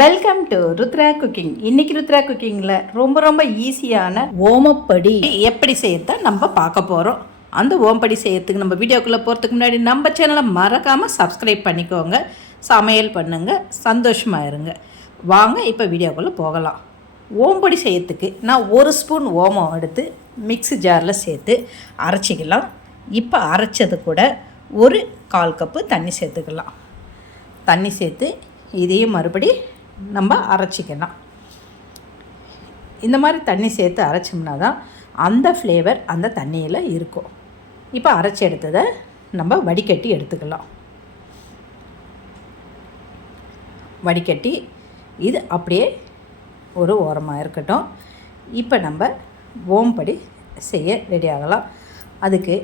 Welcome to Rudra cooking இன்னைக்கு ருத்ரா குக்கிங்கில் ரொம்ப ரொம்ப ஈஸியான ஓமப்படி. எப்படி செய்யறத நம்ம பார்க்க போகிறோம் அந்த ஓம்படி செய்யறதுக்கு நம்ம வீடியோக்குள்ளே போகிறதுக்கு முன்னாடி நம்ம சேனலை மறக்காமல் சப்ஸ்கிரைப் பண்ணிக்கோங்க. சமையல் பண்ணுங்கள் சந்தோஷமாக இருங்க. வாங்க இப்போ வீடியோக்குள்ளே போகலாம். ஓம்படி செய்யறதுக்கு நான் ஒரு ஸ்பூன் ஓமம் எடுத்து மிக்ஸி ஜாரில் சேர்த்து அரைச்சிக்கலாம். இப்போ அரைச்சது கூட ஒரு கால் கப்பு தண்ணி சேர்த்துக்கலாம். தண்ணி சேர்த்து இதையும் மறுபடி நம்ம அரைச்சிக்கலாம். இந்த மாதிரி தண்ணி சேர்த்து அரைச்சோம்னா தான் அந்த ஃப்ளேவர் அந்த தண்ணியில் இருக்கும். இப்போ அரைச்சி எடுத்ததை நம்ம வடிகட்டி எடுத்துக்கலாம். வடிகட்டி இது அப்படியே ஒரு ஓரமாக இருக்கட்டும். இப்போ நம்ம ஓம்படி செய்ய ரெடி ஆகலாம். அதுக்கு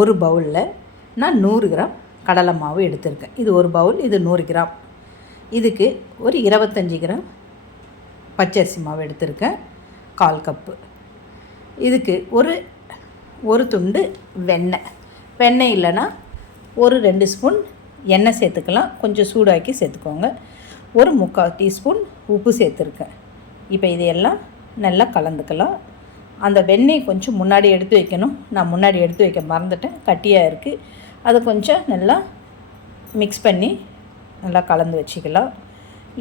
ஒரு பவுலில் நான் நூறு கிராம் கடலை மாவு எடுத்திருக்கேன். இது ஒரு பவுல் இது நூறு கிராம். இதுக்கு ஒரு இருபத்தஞ்சி கிராம் பச்சரிசி மாவு எடுத்திருக்கேன் கால் கப்பு. இதுக்கு ஒரு ஒரு துண்டு வெண்ணெய். வெண்ணெய் இல்லைன்னா ஒரு ரெண்டு ஸ்பூன் எண்ணெய் சேர்த்துக்கலாம். கொஞ்சம் சூடாக்கி சேர்த்துக்கோங்க. ஒரு முக்கால் டீஸ்பூன் உப்பு சேர்த்துருக்கேன். இப்போ இதையெல்லாம் நல்லா கலந்துக்கலாம். அந்த வெண்ணெய் கொஞ்சம் முன்னாடி எடுத்து வைக்கணும். நான் முன்னாடி எடுத்து வைக்க மறந்துட்டேன். கட்டியாக இருக்குது அதை கொஞ்சம் நல்லா மிக்ஸ் பண்ணி நல்லா கலந்து வச்சுக்கலாம்.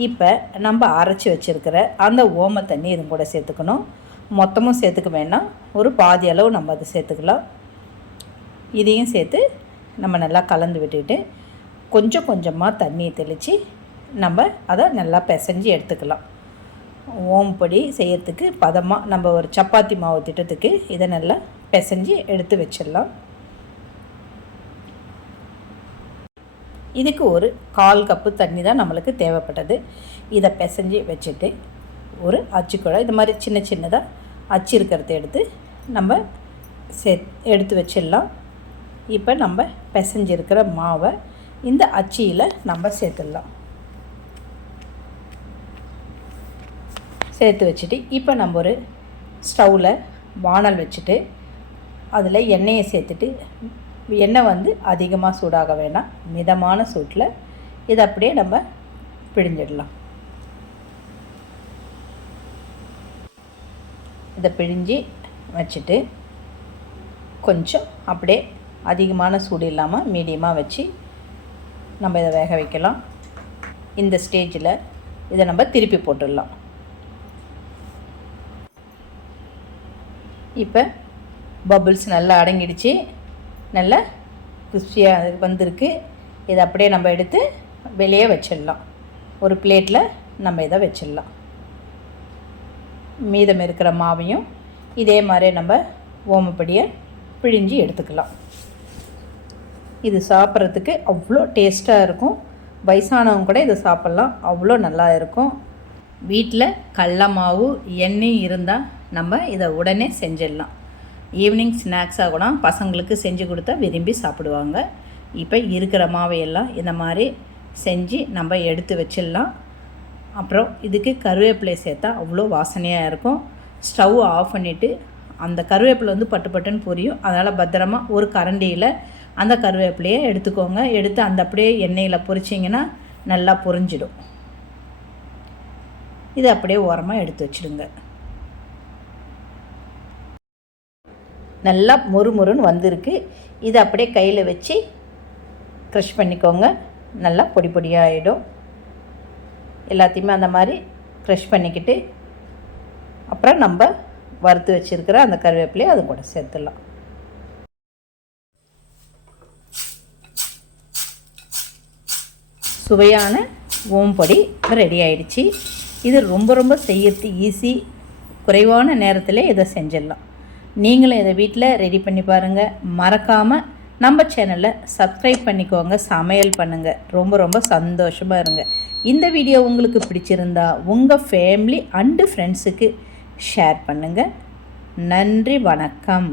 இப்போ நம்ம அரைச்சி வச்சுருக்கிற அந்த ஓம தண்ணி இது கூட சேர்த்துக்கணும். மொத்தமும் சேர்த்துக்க வேண்டாம் ஒரு பாதி அளவு நம்ம அதை சேர்த்துக்கலாம். இதையும் சேர்த்து நம்ம நல்லா கலந்து விட்டுட்டு கொஞ்சம் கொஞ்சமாக தண்ணியை தெளித்து நம்ம அதை நல்லா பிசைஞ்சு எடுத்துக்கலாம். ஓம்படி செய்யறதுக்கு பதமாக நம்ம ஒரு சப்பாத்தி மாவு திட்டத்துக்கு இதை நல்லா பிசைஞ்சு எடுத்து வச்சிடலாம். இதுக்கு ஒரு கால் கப்பு தண்ணி தான் நம்மளுக்கு தேவைப்பட்டது. இதை பிசைஞ்சு வச்சுட்டு ஒரு அச்சுக்குழாய் இது மாதிரி சின்ன சின்னதாக அச்சு இருக்கிறத எடுத்து நம்ம சே எடுத்து வச்சிடலாம். இப்போ நம்ம பிசைஞ்சிருக்கிற மாவை இந்த அச்சியில் நம்ம சேர்த்துடலாம். சேர்த்து வச்சுட்டு இப்போ நம்ம ஒரு ஸ்டவ்வில் வானல் வச்சுட்டு அதில் எண்ணெயை சேர்த்துட்டு எண்ணெய் வந்து அதிகமாக சூடாக வேண்டாம் மிதமான சூட்டில் இதை அப்படியே நம்ம பிழிஞ்சிடலாம். இதை பிழிஞ்சு வச்சுட்டு கொஞ்சம் அப்படியே அதிகமான சூடு இல்லாமல் மீடியமாக வச்சு நம்ம இதை வேக வைக்கலாம். இந்த ஸ்டேஜில் இதை நம்ம திருப்பி போட்டுடலாம். இப்போ பபுள்ஸ் நல்லா அடங்கிடுச்சு. நல்லா கிறிஸ்பியாக வந்திருக்கு. இதை அப்படியே நம்ம எடுத்து வெளியே வச்சிடலாம். ஒரு பிளேட்டில் நம்ம இதை வச்சிடலாம். மீதம் இருக்கிற மாவையும் இதே மாதிரி நம்ம ஓமப்படியை பிழிஞ்சு எடுத்துக்கலாம். இது சாப்பிட்றதுக்கு அவ்வளோ டேஸ்ட்டாக இருக்கும். வயசானவங்க கூட இதை சாப்பிட்லாம். அவ்வளோ நல்லா இருக்கும். வீட்டில் கடல மாவு எண்ணெய் இருந்தால் நம்ம இதை உடனே செஞ்சிடலாம். ஈவினிங் ஸ்நாக்ஸாக கூட பசங்களுக்கு செஞ்சு கொடுத்தா விரும்பி சாப்பிடுவாங்க. இப்போ இருக்கிற மாவையெல்லாம் இந்த மாதிரி செஞ்சு நம்ம எடுத்து வச்சிடலாம். அப்புறம் இதுக்கு கருவேப்பிலை சேர்த்தா அவ்வளோ வாசனையாக இருக்கும். ஸ்டவ் ஆஃப் பண்ணிவிட்டு அந்த கருவேப்பிலை வந்து பட்டு பட்டுன்னு பொரியும். அதனால் பத்திரமா ஒரு கரண்டியில் அந்த கருவேப்பிலையை எடுத்துக்கோங்க. எடுத்து அந்த அப்படியே எண்ணெயில் பொரிச்சிங்கன்னா நல்லா பொரிஞ்சிடும். இதை அப்படியே ஓரமாக எடுத்து வச்சுடுங்க. நல்லா முறுமுறுன்னு வந்திருக்கு. இதை அப்படியே கையில் வச்சு க்ரஷ் பண்ணிக்கோங்க. நல்லா பொடி பொடியாக ஆகிடும் எல்லாத்தையுமே அந்த மாதிரி க்ரஷ் பண்ணிக்கிட்டு அப்புறம் நம்ம வறுத்து வச்சுருக்கிற அந்த கருவேப்பிலையை அது கூட சேர்த்துடலாம். சுவையான ஓம்பொடி ரெடி ஆயிடுச்சு. இது ரொம்ப ரொம்ப செய்யறது ஈஸி குறைவான நேரத்தில் இதை செஞ்சிடலாம். நீங்களும் இதை வீட்டில் ரெடி பண்ணி பாருங்கள் மறக்காமல் நம்ம சேனலை சப்ஸ்கிரைப் பண்ணிக்கோங்க சமையல் பண்ணுங்கள் ரொம்ப ரொம்ப சந்தோஷமாக இருங்க. இந்த வீடியோ உங்களுக்கு பிடிச்சிருந்தா உங்கள் ஃபேமிலி அண்டு ஃப்ரெண்ட்ஸுக்கு ஷேர் பண்ணுங்கள் நன்றி வணக்கம்.